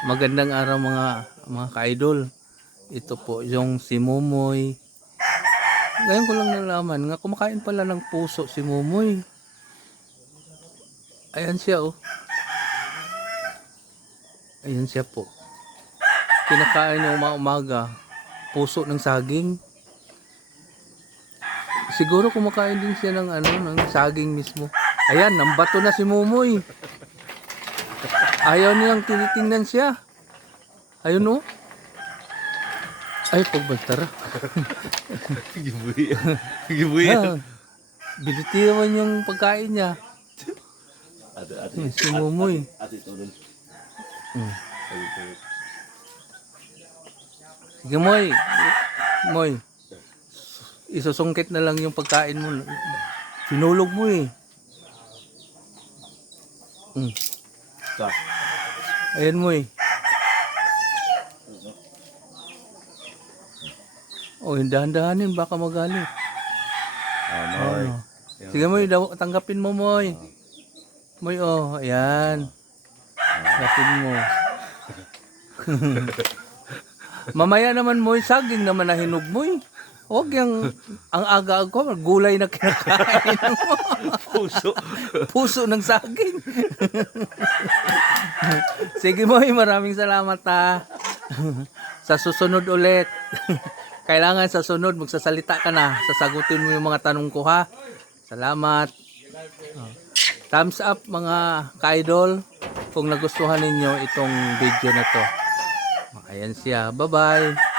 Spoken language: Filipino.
Magandang araw mga ka-idol. Ito po yung si Mumoy. Ngayon ko lang nalaman nga kumakain pala ng puso si Mumoy. Ayan siya oh. Ayan siya po. Kinakain niya umaga puso ng saging. Siguro kumakain din siya ng ng saging mismo. Ayan, nambato na si Mumoy. Ayaw niyang tinitingnan siya. Ayun oh. Ay, pagbantara. Gibuya. Binitiwan yung pagkain niya. Si Mumoy. Sige, Moy. Moy. Isusungkit na lang yung pagkain mo. Sinulog mo eh. Ayan, Moy. Oh, dahan-dahanin baka magalit. Moy. Sige, Moy, tanggapin mo, Moy. Moy, oh, ayan. Tanggapin mo. Mamaya naman, Moy, saging naman na hinog, Moy. Huwag yung, ang aga ko, gulay na kinakain mo. Puso. Puso ng saging. Sige, Moy, maraming salamat ha. Sa susunod ulit. Kailangan sa sunod magsasalita ka na. Sasagutin mo yung mga tanong ko ha. Salamat. Thumbs up mga ka-idol kung nagustuhan ninyo itong video na to. Ayan siya. Bye-bye.